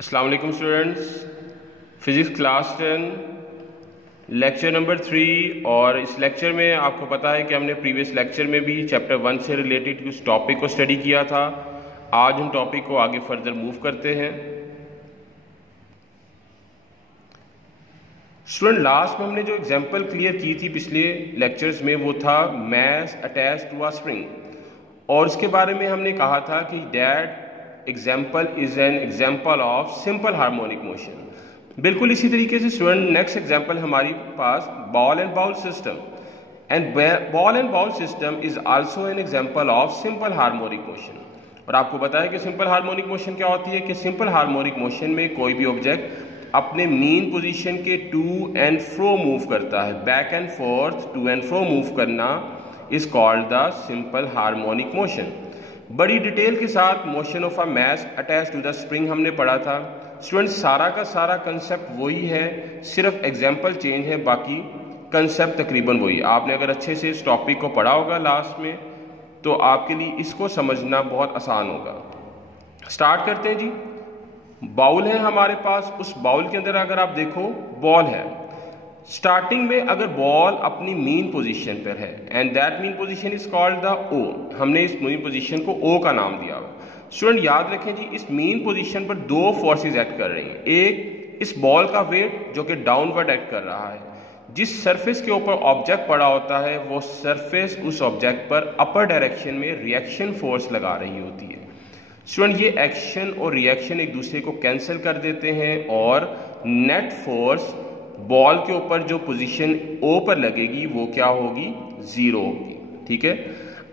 अस्सलाम वालेकुम students, physics class 10 lecture number 3। और इस लेक्चर में आपको पता है कि हमने प्रीवियस लेक्चर में भी चैप्टर 1 से रिलेटेड उस टॉपिक को स्टडी किया था। आज हम टॉपिक को आगे फर्दर मूव करते हैं। स्टूडेंट, लास्ट में हमने जो एग्जांपल क्लियर की थी पिछले लेक्चर्स में, वो था mass attached to a spring, और उसके बारे में हमने कहा था कि that example is an example of simple harmonic motion. बिल्कुल इसी तरीके से स्टूडेंट नेक्स्ट एग्जाम्पल हमारी पास ball and bowl system, and ball and bowl system is also an example of simple harmonic motion. और आपको पता है कि सिंपल हार्मोनिक मोशन क्या होती है, कि सिंपल हार्मोनिक मोशन में कोई भी ऑब्जेक्ट अपने मीन पोजीशन के टू एंड फ्रो मूव करता है। Back and forth, to and fro move करना is called the simple harmonic motion. बड़ी डिटेल के साथ motion of a mass attach to the spring हमने पढ़ा था। स्टूडेंट, सारा का सारा कंसेप्ट वही है, सिर्फ एग्जाम्पल चेंज है, बाकी कंसेप्ट तकरीबन वही। आपने अगर अच्छे से इस टॉपिक को पढ़ा होगा लास्ट में, तो आपके लिए इसको समझना बहुत आसान होगा। स्टार्ट करते हैं जी। बाउल है हमारे पास, उस बाउल के अंदर अगर आप देखो बॉल है। स्टार्टिंग में अगर बॉल अपनी मीन पोजीशन पर है, and that mean position is called the O, हमने इस मीन पोजीशन को ओ का नाम दिया हुआ। स्टूडेंट याद रखें जी, इस मीन पोजीशन पर दो फोर्सेस एक्ट कर रही हैं। एक इस बॉल का वेट जो कि डाउनवर्ड एक्ट कर रहा है। जिस सरफेस के ऊपर ऑब्जेक्ट पड़ा होता है, वो सरफेस उस ऑब्जेक्ट पर अपर डायरेक्शन में रिएक्शन फोर्स लगा रही होती है। स्टूडेंट, ये एक्शन और रिएक्शन एक दूसरे को कैंसिल कर देते हैं, और नेट फोर्स बॉल के ऊपर जो पोजीशन ओ पर लगेगी वो क्या होगी, जीरो होगी। ठीक है,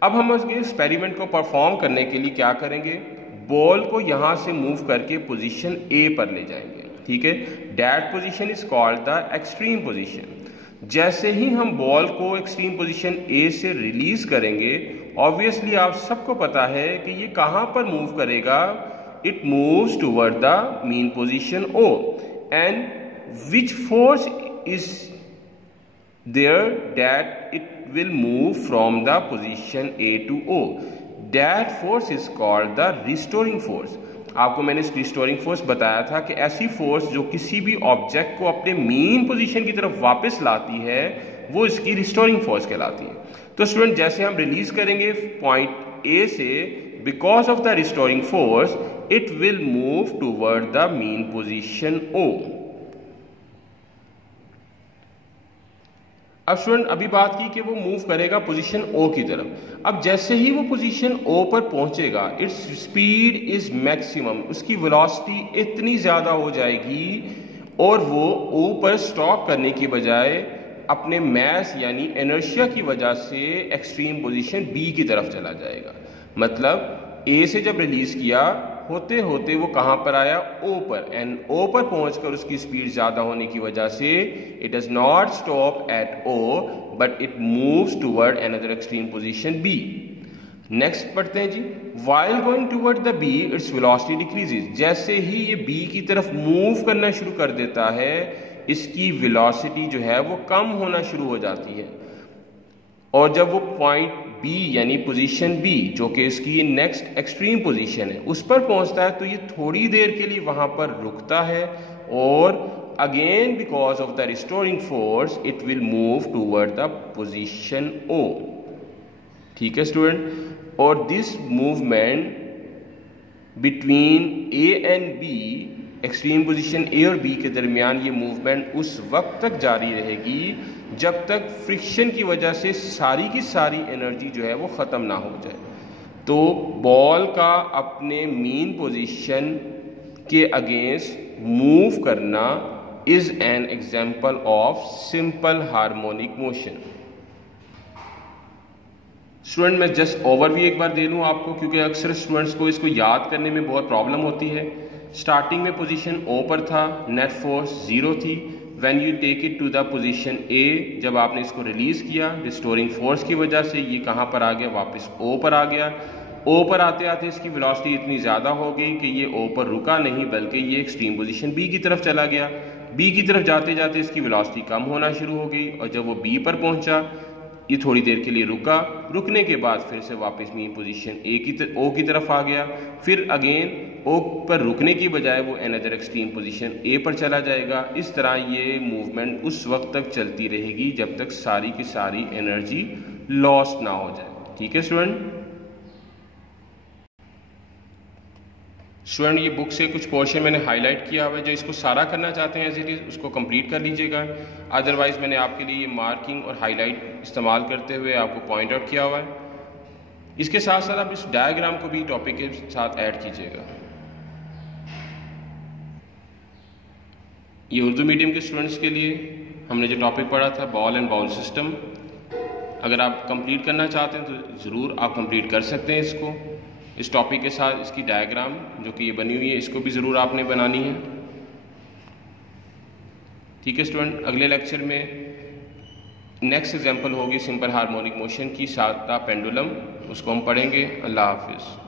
अब हम इसके एक्सपेरिमेंट को परफॉर्म करने के लिए क्या करेंगे, बॉल को यहां से मूव करके पोजीशन ए पर ले जाएंगे। ठीक है, that position is called the extreme position. जैसे ही हम बॉल को एक्सट्रीम पोजीशन ए से रिलीज करेंगे, ऑब्वियसली आप सबको पता है कि ये कहां पर मूव करेगा, it moves toward the mean position O, and which force is there that it will move from the position A to O? That force is called the restoring force. आपको मैंने इस रिस्टोरिंग फोर्स बताया था कि ऐसी force जो किसी भी ऑब्जेक्ट को अपने मीन पोजीशन की तरफ वापस लाती है, वो इसकी रिस्टोरिंग फोर्स कहलाती है। तो स्टूडेंट, जैसे हम रिलीज करेंगे पॉइंट ए से, because of the restoring force it will move toward the mean position O। अब स्टूडेंट अभी बात की कि वो मूव करेगा पोजीशन ओ की तरफ। अब जैसे ही वो पोजीशन ओ पर पहुंचेगा, इट्स स्पीड इज मैक्सिमम, उसकी वेलोसिटी इतनी ज्यादा हो जाएगी, और वो ओ पर स्टॉप करने की बजाय अपने मास यानी इनर्शिया की वजह से एक्सट्रीम पोजीशन बी की तरफ चला जाएगा। मतलब ए से जब रिलीज किया, होते होते वो कहां पर आया, ओ पर, एंड ओ पर पहुंचकर उसकी स्पीड ज्यादा होने की वजह से it does not stop at O, but it moves toward another extreme position B. Next पढ़ते हैं जी। While going toward the B, its velocity decreases. जैसे ही ये बी की तरफ मूव करना शुरू कर देता है, इसकी वेलोसिटी जो है वो कम होना शुरू हो जाती है, और जब वो पॉइंट बी यानी पोजीशन बी, जो कि इसकी नेक्स्ट एक्सट्रीम पोजीशन है, उस पर पहुंचता है, तो ये थोड़ी देर के लिए वहां पर रुकता है, और again because of the restoring force it will move toward the position O. ठीक है स्टूडेंट, और this movement between A and B, extreme position A और बी के दरमियान ये मूवमेंट उस वक्त तक जारी रहेगी जब तक फ्रिक्शन की वजह से सारी की सारी एनर्जी जो है वो ख़त्म ना हो जाए। तो बॉल का अपने मीन पोजीशन के अगेंस्ट मूव करना is an example of simple harmonic motion. Student, मैं जस्ट ओवरव्यू एक बार दे लूँ आपको, क्योंकि अक्सर स्टूडेंट्स को इसको याद करने में बहुत प्रॉब्लम होती है। स्टार्टिंग में पोजीशन ओ पर था, नेट फोर्स जीरो थी। When you take it to the position A, जब आपने इसको रिलीज किया रिस्टोरिंग फोर्स की वजह से, ये कहां पर आ गया, वापस ओ पर आ गया। ओ पर आते आते इसकी वेलोसिटी इतनी ज्यादा हो गई कि ये ओ पर रुका नहीं, बल्कि ये एक्सट्रीम पोजीशन बी की तरफ चला गया। बी की तरफ जाते जाते इसकी वेलोसिटी कम होना शुरू हो गई, और जब वो बी पर पहुंचा ये थोड़ी देर के लिए रुका, रुकने के बाद फिर से वापस मीन पोजीशन ओ की तरफ आ गया, फिर अगेन ओ पर रुकने की बजाय वो अनदर एक्सट्रीम पोजीशन ए पर चला जाएगा। इस तरह ये मूवमेंट उस वक्त तक चलती रहेगी जब तक सारी की सारी एनर्जी लॉस्ट ना हो जाए। ठीक है स्टूडेंट। ये बुक से कुछ पोर्शन मैंने हाईलाइट किया हुआ है, जो इसको सारा करना चाहते हैं एज इट इज़ उसको कंप्लीट कर लीजिएगा। अदरवाइज़ मैंने आपके लिए ये मार्किंग और हाईलाइट इस्तेमाल करते हुए आपको पॉइंट आउट किया हुआ है। इसके साथ साथ आप इस डायग्राम को भी टॉपिक के साथ ऐड कीजिएगा। ये उर्दू मीडियम के स्टूडेंट्स के लिए हमने जो टॉपिक पढ़ा था बॉल एंड बाउल सिस्टम, अगर आप कंप्लीट करना चाहते हैं तो ज़रूर आप कंप्लीट कर सकते हैं इसको। इस टॉपिक के साथ इसकी डायग्राम जो कि ये बनी हुई है इसको भी ज़रूर आपने बनानी है। ठीक है स्टूडेंट, अगले लेक्चर में नेक्स्ट एग्जांपल होगी सिंपल हार्मोनिक मोशन की सादा पेंडुलम, उसको हम पढ़ेंगे। अल्लाह हाफिज़।